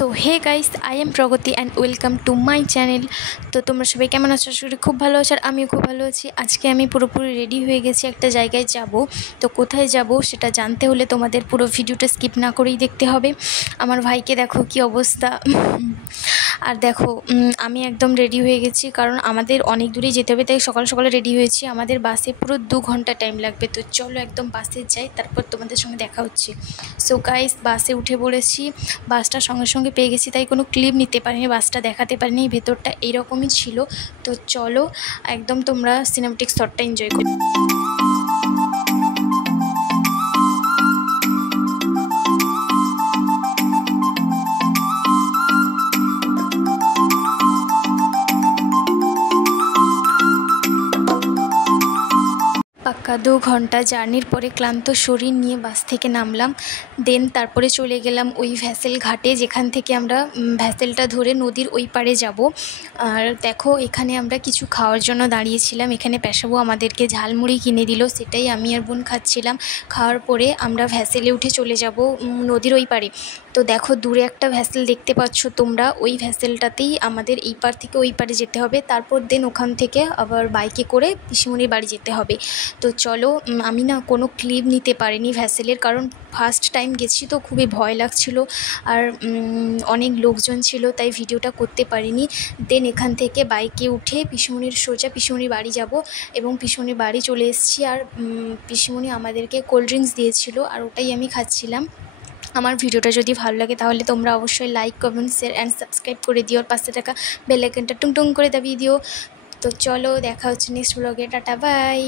So hey guys, I am Pragati and welcome to my channel. তো তোমরা সবাই কেমন আছো? আশা করি খুব ভালো আছো, আর আমিও খুব ভালো আছি। আজকে আমি পুরোপুরি রেডি হয়ে গেছি, একটা জায়গায় যাব। তো কোথায় যাব সেটা জানতে হলে তোমাদের পুরো ভিডিওটা স্কিপ না করেই দেখতে হবে। আমার ভাইকে দেখো কি অবস্থা। আর দেখো আমি একদম রেডি হয়ে গেছি, কারণ আমাদের অনেক দূরেই যেতে হবে, তাই সকাল সকালে রেডি হয়েছি। আমাদের বাসে পুরো 2 ঘন্টা টাইম লাগবে। তো চলো একদম বাসে যাই, তারপর তোমাদের সঙ্গে দেখা হচ্ছে। সো গাইস, বাসে উঠে পড়েছি। বাসটা সঙ্গে সঙ্গে পেয়ে গেছি, তাই কোনো ক্লিপ নিতে পারিনি, বাসটা দেখাতে পারিনি। ভেতরটা এইরকমই ছিল। তো চলো একদম তোমরা সিনেমেটিক শটটা এনজয় করো। পাক্কা 2 ঘন্টা জার্নির পরে ক্লান্ত শরীর নিয়ে বাস থেকে নামলাম। দেন তারপরে চলে গেলাম ওই ভ্যাসেল ঘাটে, যেখান থেকে আমরা ভ্যাসেলটা ধরে নদীর ওই পারে যাব। আর দেখো এখানে আমরা কিছু খাওয়ার জন্য দাঁড়িয়েছিলাম। এখানে পেশাবু আমাদেরকে ঝালমুড়ি কিনে দিল, সেটাই আমি আর বোন খাচ্ছিলাম। খাওয়ার পরে আমরা ভ্যাসেলে উঠে চলে যাব নদীর ওই পারে। তো দেখো দূরে একটা ভ্যাসেল দেখতে পাচ্ছ তোমরা, ওই ভ্যাসেলটাতেই আমাদের এই পার থেকে ওই পারে যেতে হবে। তারপর দেন ওখান থেকে আবার বাইকে করে পিসিমণির বাড়ি যেতে হবে। তো চলো, আমি না কোনো ক্লিপ নিতে পারিনি ভ্যাসেলের, কারণ ফার্স্ট টাইম গেছি তো খুবই ভয় লাগছিল, আর অনেক লোকজন ছিল, তাই ভিডিওটা করতে পারিনি। দেন এখান থেকে বাইকে উঠে পিসিমণির সোজা পিসিমণির বাড়ি যাব, এবং পিসিমণির বাড়ি চলে এসেছি। আর পিসিমণি আমাদেরকে কোল্ড ড্রিঙ্কস দিয়েছিল, আর ওটাই আমি খাচ্ছিলাম। আমার ভিডিওটা যদি ভালো লাগে তাহলে তোমরা অবশ্যই like, comment, share and subscribe করে দিও, আর পাশে থাকা বেল আইকনটা টুং টুং করে দাবিয়ে দিও। তো চলো দেখা হচ্ছে নেক্সট ব্লগে। Ta ta, by.